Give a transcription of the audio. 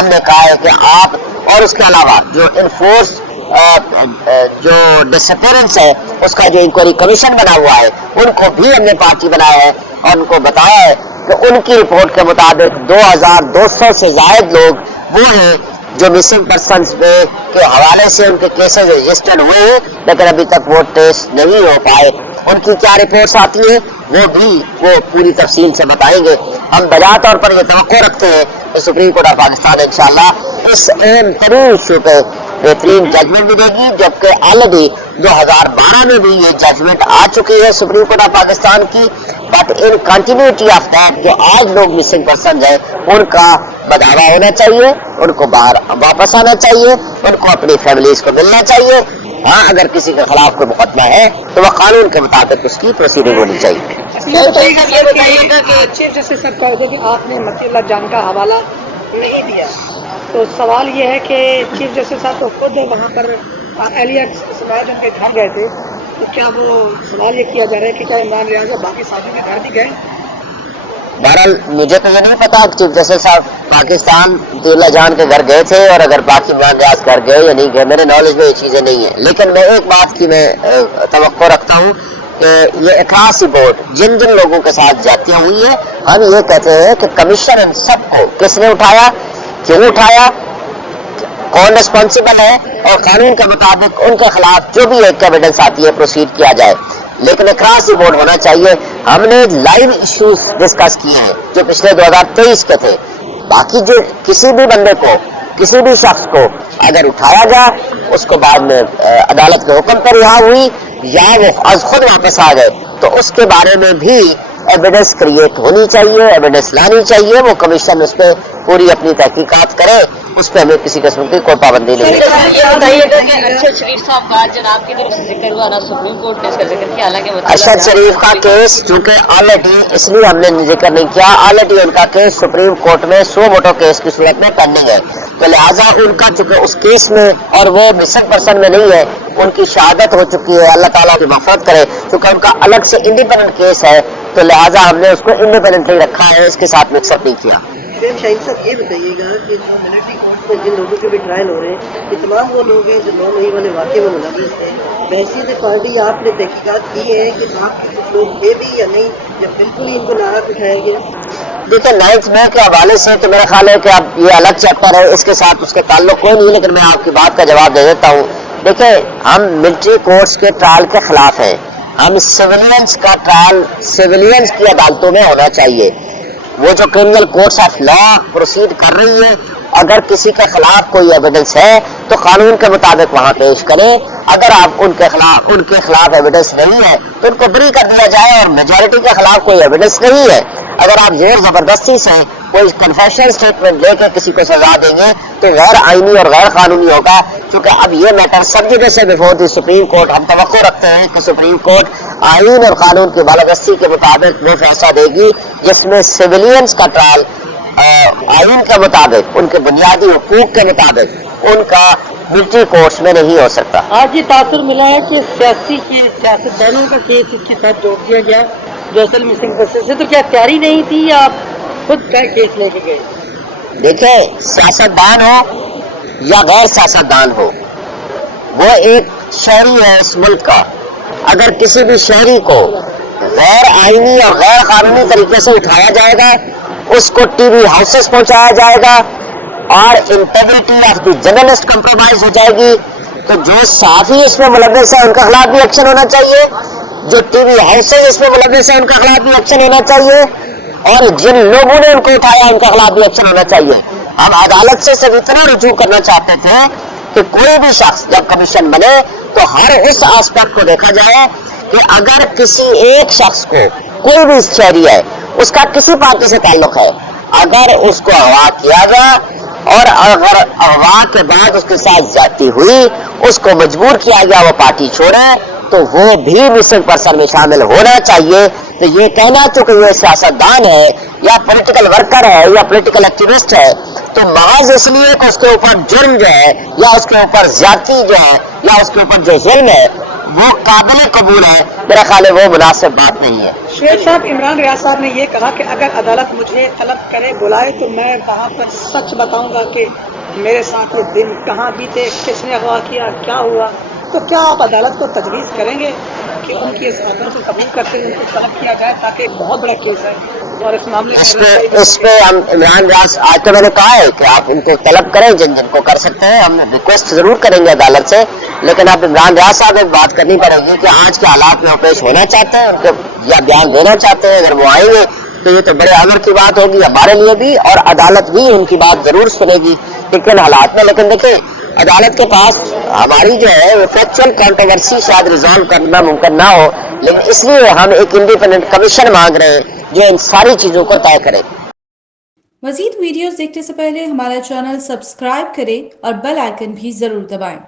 ہم نے کہا ہے کہ آپ اور اس کے علاوہ جو انفورس جو ڈسپیرنس ہے اس کا جو انکوائری کمیشن بنا ہوا ہے ان کو بھی ہم نے پارٹی بنایا ہے اور ان کو بتایا ہے کہ ان کی رپورٹ کے مطابق 2200 سے زائد لوگ وہ ہیں جو مسنگ پرسنز کے حوالے سے ان کے کیسز رجسٹرڈ ہوئے ہیں لیکن ابھی تک وہ ٹیسٹ نہیں ہو پائے. ان کی کیا رپورٹس آتی ہیں وہ بھی وہ پوری تفصیل سے بتائیں گے. ہم بجا طور پر یہ توقع رکھتے ہیں کہ سپریم کورٹ آف پاکستان انشاءاللہ اس اہم ترین ایشو پہ بہترین ججمنٹ بھی دے گی، جبکہ آلریڈی 2012 میں بھی یہ ججمنٹ آ چکی ہے سپریم کورٹ آف پاکستان کی. But in continuity of that جو آج لوگ مسنگ پرسن ہیں ان کا بداوا ہونا چاہیے، ان کو باہر واپس آنا چاہیے، ان کو اپنی فیملیز کو ملنا چاہیے. ہاں اگر کسی کے خلاف کوئی مقدمہ ہے تو وہ قانون کے مطابق اس کی پروسیڈنگ ہونی چاہیے. یہ بتائیے گا کہ چیف جسٹس صاحب کہا کہ آپ نے متی اللہ جان کا حوالہ نہیں دیا، تو سوال یہ ہے کہ چیف جسٹس صاحب تو خود وہاں پر اہلیہ سماج ان کے گھر گئے تھے، تو کیا وہ سوال یہ کیا جا رہا ہے کہ کیا عمران ریاض اور باقی ساتھیوں کے گھر بھی گئے؟ بہرحال مجھے تو یہ نہیں پتا کہ چیف جسٹس صاحب پاکستان متی اللہ جان کے گھر گئے تھے اور اگر باقی عمران ریاض گھر گئے یا نہیں گئے، میرے نالج میں یہ چیزیں نہیں ہیں. لیکن میں ایک بات کی میں توقع رکھتا ہوں کہ یہ اکراسی بورڈ جن جن لوگوں کے ساتھ زیادتیاں ہوئی ہیں، ہم یہ کہتے ہیں کہ کمیشن ان سب کو کس نے اٹھایا، کیوں اٹھایا، کون ریسپانسیبل ہے، اور قانون کے مطابق ان کے خلاف جو بھی ایک ایویڈنس آتی ہے پروسیڈ کیا جائے. لیکن اکراسی بورڈ ہونا چاہیے. ہم نے لائیو ایشوز ڈسکس کیے ہیں جو پچھلے 2023 کے تھے. باقی جو کسی بھی بندے کو، کسی بھی شخص کو اگر اٹھایا جائے اس کو بعد میں عدالت کے حکم پر رہا ہوئی یا وہ از خود واپس آ گئے تو اس کے بارے میں بھی ایویڈنس کریٹ ہونی چاہیے، ایویڈنس لانی چاہیے. وہ کمیشن اس پہ پوری اپنی تحقیقات کرے، اس پہ ہمیں کسی قسم کی کوئی پابندی نہیں ہے. ارشد شریف صاحب کا جناب کی طرف سے ذکر ہوا، نہ سپریم کورٹ نے اس کا ذکر کیا، حالانکہ ارشد شریف کا کیس چونکہ آلریڈی اس لیے ہم نے ذکر نہیں کیا، آلریڈی ان کا کیس سپریم کورٹ میں سو موٹو کیس کی صورت میں پینڈنگ ہے، تو لہٰذا ان کا چونکہ اس کیس میں اور وہ مسنگ پرسن میں نہیں ہے، ان کی شہادت ہو چکی ہے، اللہ تعالیٰ کی مغفرت کرے. چونکہ ان کا الگ سے انڈیپینڈنٹ کیس ہے تو لہٰذا ہم نے اس کو انڈیپینڈنٹلی رکھا ہے، اس کے ساتھ مکس اپ نہیں کیا. شاہین صاحب یہ بتائیے گا کہ جو ملٹری کورٹ میں جن لوگوں کے بھی ٹرائل ہو رہے ہیں یہ تمام وہ لوگ ہیں جو 9 مئی والے واقعے میں ملوث تھے. بحیثیت پارٹی آپ نے تحقیقات کی ہے کہ آپ کے کچھ لوگ تھے بھی یا نہیں، یا بالکل ہی ان کو ناراض اٹھایا گیا؟ دیکھیں 9 مئی کے حوالے سے تو میرا خیال ہے کہ اب یہ الگ چیپٹر ہے، اس کے ساتھ اس کے تعلق کوئی نہیں، لیکن میں آپ کی بات کا جواب دے دیتا ہوں. دیکھیں ہم ملٹری کورٹس کے ٹرائل کے خلاف ہیں، ہم سیولینس کا ٹرائل سیولینس کی عدالتوں میں ہونا چاہیے. وہ جو criminal courts of law proceed کر رہی ہے، اگر کسی کے خلاف کوئی ایویڈنس ہے تو قانون کے مطابق وہاں پیش کریں. اگر آپ ان کے خلاف ایویڈنس نہیں ہے تو ان کو بری کر دیا جائے، اور میجورٹی کے خلاف کوئی ایویڈنس نہیں ہے. اگر آپ زور زبردستی سے کوئی کنفیشن اسٹیٹمنٹ لے کے کسی کو سزا دیں گے تو غیر آئینی اور غیر قانونی ہوگا. چونکہ اب یہ میٹر سب جگہ سے بفور دی سپریم کورٹ، ہم توقع رکھتے ہیں کہ سپریم کورٹ آئین اور قانون کی بالادستی کے مطابق وہ فیصلہ دے گی جس میں سیولینس کا ٹرائل آئین کے مطابق، ان کے بنیادی حقوق کے مطابق ان کا ملٹری کورٹس میں نہیں ہو سکتا. آج یہ تاثر ملا ہے کہ سیاستدانوں کا کیس اس کے ساتھ جوڑ دیا گیا جو اصل مسنگ پرسن سے، تو کیا تیاری نہیں تھی یا آپ خود کا کیس لے کے گئے؟ دیکھیں سیاستدان ہو یا غیر سیاستدان ہو، وہ ایک شہری ہے اس ملک کا. اگر کسی بھی شہری کو غیر آئینی اور غیر قانونی طریقے سے اٹھایا جائے گا، اس کو ٹی وی ہاؤسز پہنچایا جائے گا اور integrity of the journalist compromise ہو جائے گی، تو جو صحافی اس میں ملوث ہے ان کے خلاف بھی ایکشن ہونا چاہیے، جو ٹی وی ہاؤسز اس میں ملوث ہے ان کے خلاف بھی ایکشن ہونا چاہیے، اور جن لوگوں نے ان کو اٹھایا ان کے خلاف بھی ایکشن ہونا چاہیے. ہم عدالت سے صرف اتنا رجوع کرنا چاہتے تھے کہ کوئی بھی شخص جب کمیشن بنے تو ہر اس آسپیکٹ کو دیکھا جائے کہ اگر کسی ایک شخص کو، کوئی بھی شہری ہے، اس کا کسی پارٹی سے تعلق ہے، اگر اس کو اغوا کیا گیا اور اگر اغوا کے بعد اس کے ساتھ زیادتی ہوئی، اس کو مجبور کیا گیا وہ پارٹی چھوڑے، تو وہ بھی مسنگ پرسن میں شامل ہونا چاہیے. تو یہ کہنا چونکہ یہ سیاستدان ہے یا پولیٹیکل ورکر ہے یا پولیٹیکل ایکٹیوسٹ ہے، تو محض اس لیے کہ اس کے اوپر جرم جو ہے یا اس کے اوپر زیادتی جو ہے یا اس کے اوپر جو ظلم ہے وہ قابل قبول ہے. میرا خیال ہے وہ مناسب بات نہیں ہے. شعیب صاحب، عمران ریاض صاحب نے یہ کہا کہ اگر عدالت مجھے طلب کرے بلائے تو میں وہاں پر سچ بتاؤں گا کہ میرے ساتھ یہ دن کہاں بیتے، کس نے اغوا کیا، کیا ہوا. تو کیا آپ عدالت کو تجویز کریں گے کہ ان کی اس خبر کو قبول کرتے ہوئے ان کو طلب کیا جائے، تاکہ ایک بہت بڑا کیس ہے اور اس معاملے اس پہ ہم عمران ریاض آج تو میں نے کہا ہے کہ آپ ان کو طلب کریں جن کو کر سکتے ہیں. ہم ریکویسٹ ضرور کریں گے عدالت سے، لیکن اب عمران ریاض صاحب ایک بات کرنی پڑے گی کہ آج کے حالات میں وہ پیش ہونا چاہتے ہیں یا بیان دینا چاہتے ہیں. اگر وہ آئیں گے تو یہ تو بڑے عمر کی بات ہوگی ہمارے لیے بھی، اور عدالت بھی ان کی بات ضرور سنے گی لیکن حالات میں. لیکن دیکھیں عدالت کے پاس ہماری جو ہے وہ فیکچوئل کنٹروورسی شاید ریزالو کرنا ممکن نہ ہو، لیکن اس لیے ہم ایک انڈیپینڈنٹ کمیشن مانگ رہے ہیں جو ان ساری چیزوں کو طے کرے. مزید ویڈیوز دیکھنے سے پہلے ہمارا چینل سبسکرائب کریں اور بیل آئیکن بھی ضرور دبائیں.